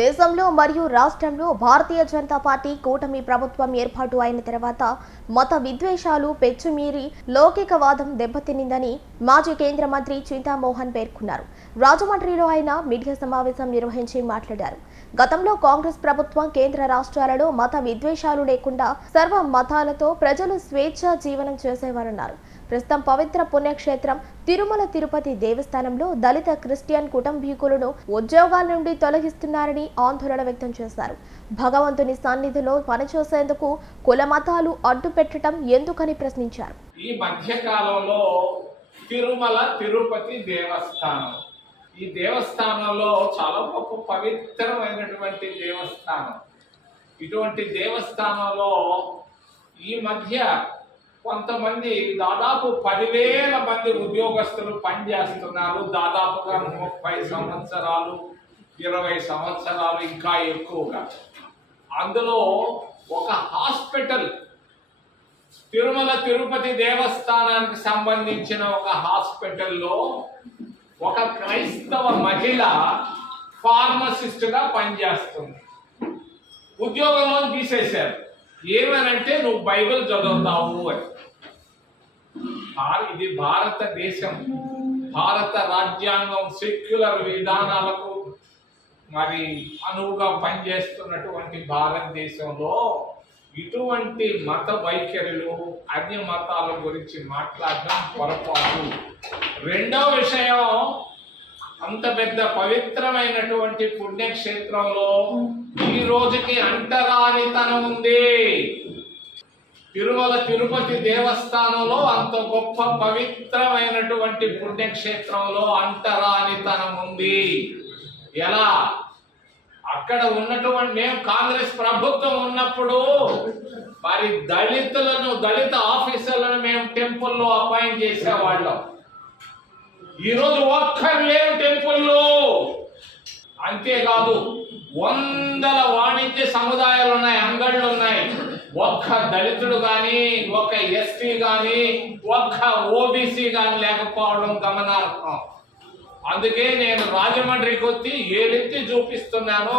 దేశంలో మరియు రాష్ట్రంలో భారతీయ జనతా పార్టీ కూటమి ప్రభుత్వం ఏర్పాటు అయిన తర్వాత మత విద్వేషాలు పెచ్చుమీరి లౌకికవాదం దెబ్బతినిందని మాజీ కేంద్ర మంత్రి చింతామోహన్ పేర్కొన్నారు. రాజమండ్రిలో ఆయన మీడియా సమావేశం నిర్వహించి మాట్లాడారు. గతంలో కాంగ్రెస్ ప్రభుత్వం కేంద్ర రాష్ట్రాలలో మత విద్వేషాలు లేకుండా సర్వ మతాలతో ప్రజలు స్వేచ్ఛ జీవనం చేసేవారన్నారు. ప్రస్తుతం పవిత్ర పుణ్యక్షేత్రం తిరుమల తిరుపతి దేవస్థానంలో దళిత క్రిస్టియన్ కుటుంబీకులను ఉద్యోగాల నుండి తొలగిస్తున్నారని ఆందోళన వ్యక్తం చేశారు. భగవంతుని సన్నిధిలో పనిచేసేందుకు కుల మతాలు అడ్డు పెట్టడం ఎందుకని ప్రశ్నించారు. ఈ మధ్యకాలంలో తిరుమల తిరుపతి దేవస్థానం. ఈ దేవస్థానంలో చాలా గొప్ప పవిత్రమైనటువంటి దేవస్థానం. ఇటువంటి దేవస్థానంలో ఈ మధ్య కొంతమంది దాదాపు పదివేల మంది ఉద్యోగస్తులు పనిచేస్తున్నారు. దాదాపుగా ముప్పై సంవత్సరాలు ఇరవై సంవత్సరాలు ఇంకా ఎక్కువగా. అందులో ఒక హాస్పిటల్ తిరుమల తిరుపతి దేవస్థానానికి సంబంధించిన ఒక హాస్పిటల్లో ఒక క్రైస్తవ మహిళ ఫార్మసిస్ట్గా పనిచేస్తుంది. ఉద్యోగంలో తీసేశారు. ఏమనంటే నువ్వు బైబిల్ చదువుతావు అని. ఇది భారతదేశం. భారత రాజ్యాంగం సెక్యులర్ విధానాలకు మరి అనువుగా పనిచేస్తున్నటువంటి భారతదేశంలో ఇటువంటి మత వైఖరులు అన్య మతాల గురించి మాట్లాడడం పొరపాటు. రెండో విషయం అంత పెద్ద పవిత్రమైనటువంటి పుణ్యక్షేత్రంలో ఈ రోజుకి అంటరానితనం ఉంది. తిరుమల తిరుపతి దేవస్థానంలో అంత గొప్ప పవిత్రమైనటువంటి పుణ్యక్షేత్రంలో అంటరానితనం ఉంది. ఎలా? అక్కడ ఉన్నటువంటి మేము కాంగ్రెస్ ప్రభుత్వం ఉన్నప్పుడు మరి దళితులను దళిత ఆఫీసర్లను మేము టెంపుల్లో అపాయింట్ చేసేవాళ్ళం. ఈరోజు ఒక్కరు లేరు టెంపుల్లో. అంతేకాదు వందల వాణిజ్య సముదాయాలు ఉన్నాయి అంగళ్ళు ఉన్నాయి ఒక్క దళితుడు కానీ ఒక్క ఎస్టీ కానీ ఒక్క ఓబీసీ కానీ లేకపోవడం గమనార్హం. అందుకే నేను రాజమండ్రికి వచ్చి ఏలెత్తి చూపిస్తున్నాను.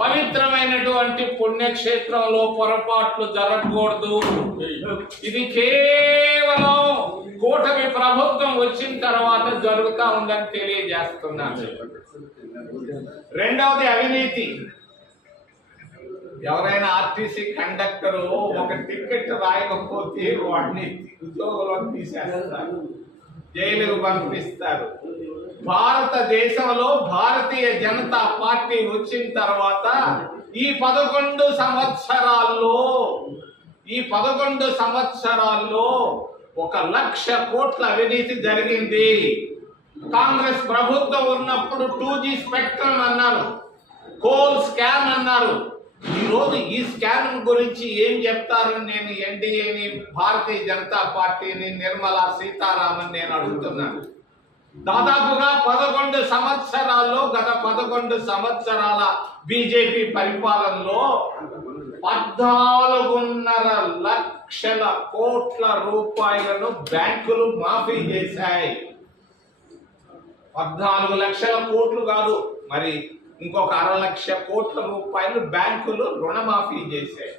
పవిత్రమైనటువంటి పుణ్యక్షేత్రంలో పొరపాట్లు జరగకూడదు. ఇది కేవలం కూటమి ప్రభుత్వం వచ్చిన తర్వాత జరుగుతూ ఉందని తెలియజేస్తున్నాను. రెండవది అవినీతి. ఎవరైనా ఆర్టీసీ కండక్టర్ ఒక టికెట్ రాయకపోతే వాడిని ఉద్యోగంలో తీసేస్తారు. జైలుకు పంపిస్తారు. భారతదేశంలో భారతీయ జనతా పార్టీ వచ్చిన తర్వాత ఈ పదకొండు సంవత్సరాల్లో ఈ పదకొండు సంవత్సరాల్లో ఒక లక్ష కోట్ల అవినీతి జరిగింది. కాంగ్రెస్ ప్రభుత్వం ఉన్నప్పుడు టూ జీ స్పెక్ట్రమ్ అన్నారు కోల్ స్కామ్ అన్నారు. ఈరోజు ఈ స్కామ్ గురించి ఏం చెప్తారని నేను ఎన్డీఏని భారతీయ జనతా పార్టీని నిర్మలా సీతారామన్ నేను అడుగుతున్నాను. దాదాపుగా పదకొండు సంవత్సరాల్లో గత పదకొండు సంవత్సరాల బీజేపీ పరిపాలనలో పద్నాలుగున్నర లక్షల కోట్ల రూపాయలను బ్యాంకులు మాఫీ చేశాయి. పద్నాలుగు లక్షల కోట్లు కాదు మరి ఇంకొక అర లక్ష కోట్ల రూపాయలు బ్యాంకులు రుణమాఫీ చేశాయి.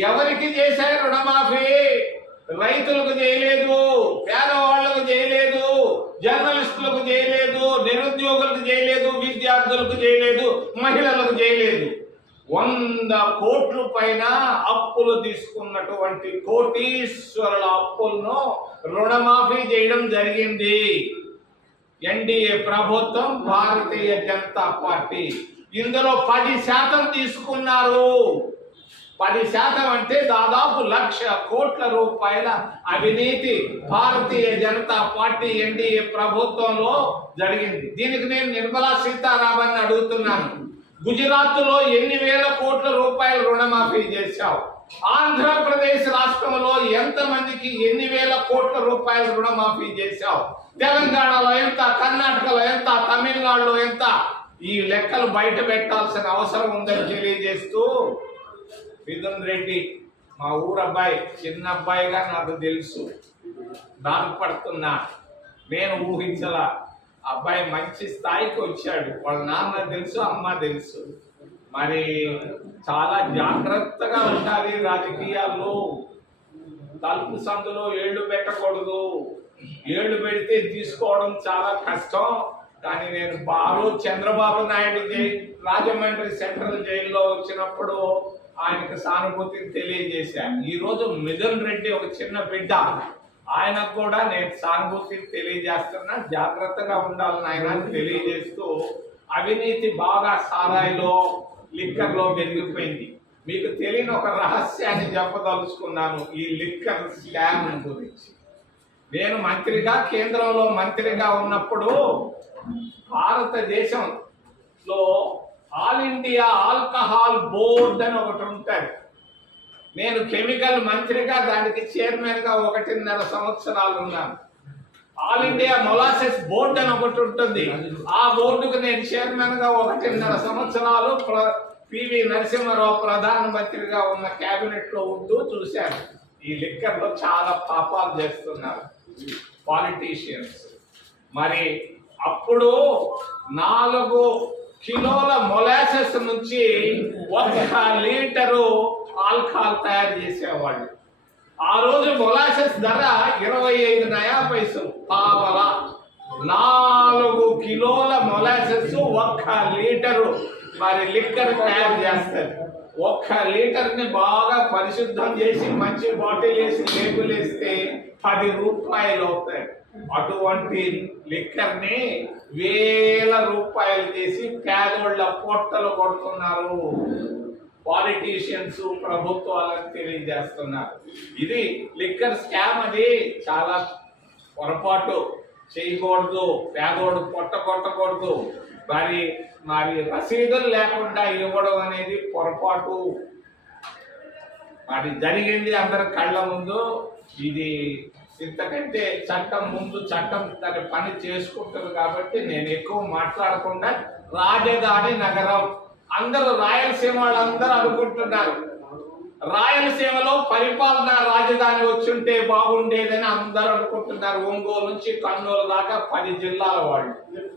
ఎవరికి చేశాయి రుణమాఫీ? రైతులకు చేయలేదు పేదవాళ్ళకు చేయలేదు జర్నలిస్టులకు చేయలేదు నిరుద్యోగులకు చేయలేదు విద్యార్థులకు చేయలేదు మహిళలకు చేయలేదు. వంద కోట్ల పైన అప్పులు తీసుకున్నటువంటి కోటీశ్వరుల అప్పులను రుణమాఫీ చేయడం జరిగింది. ఎన్డీఏ ప్రభుత్వం భారతీయ జనతా పార్టీ. ఇందులో పది శాతం తీసుకున్నారు. పది శాతం అంటే దాదాపు లక్ష కోట్ల రూపాయల అవినీతి భారతీయ జనతా పార్టీ ఎన్డీఏ ప్రభుత్వంలో జరిగింది. దీనికి నేను నిర్మలా సీతారామన్ అడుగుతున్నాను. గుజరాత్లో ఎన్ని వేల కోట్ల రూపాయలు రుణమాఫీ చేశావు? ఆంధ్రప్రదేశ్ రాష్ట్రంలో ఎంత మందికి ఎన్ని వేల కోట్ల రూపాయలు రుణమాఫీ చేశావు? తెలంగాణలో ఎంత? కర్ణాటకలో ఎంత? తమిళనాడులో ఎంత? ఈ లెక్కలు బయట పెట్టాల్సిన అవసరం ఉందని తెలియజేస్తూ మిథున్ రెడ్డి మా ఊరు అబ్బాయి చిన్న అబ్బాయిగా నాకు తెలుసు. బాధపడుతున్నా నేను ఊహించలా. అబ్బాయి మంచి స్థాయికి వచ్చాడు. వాళ్ళ నాన్న తెలుసు అమ్మ తెలుసు. మరి చాలా జాగ్రత్తగా ఉండాలి రాజకీయాల్లో. తలుపు సందులో ఏళ్ళు పెట్టకూడదు. ఏళ్ళు పెడితే తీసుకోవడం చాలా కష్టం. కానీ నేను బారు చంద్రబాబు నాయుడు జై రాజమండ్రి సెంట్రల్ జైల్లో వచ్చినప్పుడు ఆయనకు సానుభూతిని తెలియజేశాను. ఈ రోజు మిథున్ రెడ్డి ఒక చిన్న బిడ్డ. ఆయనకు కూడా నేను సానుభూతిని తెలియజేస్తున్నా. జాగ్రత్తగా ఉండాలని ఆయన తెలియజేస్తూ అవినీతి బాగా సారాయిలో లిక్కర్లో పెరిగిపోయింది మీకు తెలియని ఒక రహస్యాన్ని చెప్పదలుచుకున్నాను. ఈ లిక్కర్ స్కామ్ గురించి. నేను మంత్రిగా కేంద్రంలో మంత్రిగా ఉన్నప్పుడు భారతదేశంలో ఆల్ ఇండియా ఆల్కహాల్ బోర్డ్ అని ఒకటి ఉంటుంది. నేను కెమికల్ మంత్రిగా దానికి చైర్మన్గా ఒకటిన్నర సంవత్సరాలు ఉన్నాను. ఆల్ ఇండియా మొలాసెస్ బోర్డు అని ఒకటి ఉంటుంది. ఆ బోర్డుకు నేను చైర్మన్గా ఒకటిన్నర సంవత్సరాలు ప్ర- పివి నరసింహారావు ప్రధానమంత్రిగా ఉన్న క్యాబినెట్లో ఉంటూ చూశాను. ఈ లిక్కర్లో చాలా పాపాలు చేస్తున్నారు పాలిటీషియన్స్. మరి అప్పుడు నాలుగు కిలోల మొలాసెస్ నుంచి ఒక లీటరు ఆల్కహాల్ తయారు చేసేవాళ్ళు. ఆ రోజు మొలాసెస్ ధర ఇరవై ఐదు నయా పైసలు. పావల నాలుగు కిలోల మొలాసెస్ ఒక్క లీటరు మరి లిక్కర్ తయారు చేస్తారు. ఒక్క లీటర్ని బాగా పరిశుద్ధం చేసి మంచి బాటిల్ వేసి లేబుల్ వేస్తే పది రూపాయలు అవుతాయి. అటువంటి లిక్కర్ని వేల రూపాయలు చేసి పేదోళ్ళ పొట్టలు కొడుతున్నారు. పాలిటీషియన్స్ ప్రభుత్వాలకు తెలియజేస్తున్నారు. ఇది లిక్కర్ స్కామ్ అది. చాలా పొరపాటు చేయకూడదు. పేదోడు పొట్ట కొట్టకూడదు. మరి మరి రసీదులు లేకుండా ఇవ్వడం అనేది పొరపాటు. మరి జరిగింది అందరి కళ్ళ ముందు. ఇది ఇంతకంటే చట్టం ముందు చట్టం తన పని చేసుకుంటుంది కాబట్టి నేను ఎక్కువ మాట్లాడకుండా రాజధాని నగరం. అందరూ రాయలసీమ వాళ్ళందరూ అనుకుంటున్నారు. రాయలసీమలో పరిపాలన రాజధాని వచ్చుంటే బాగుండేదని అందరూ అనుకుంటున్నారు. ఒంగోలు నుంచి కర్నూలు దాకా పది జిల్లాల వాళ్ళు.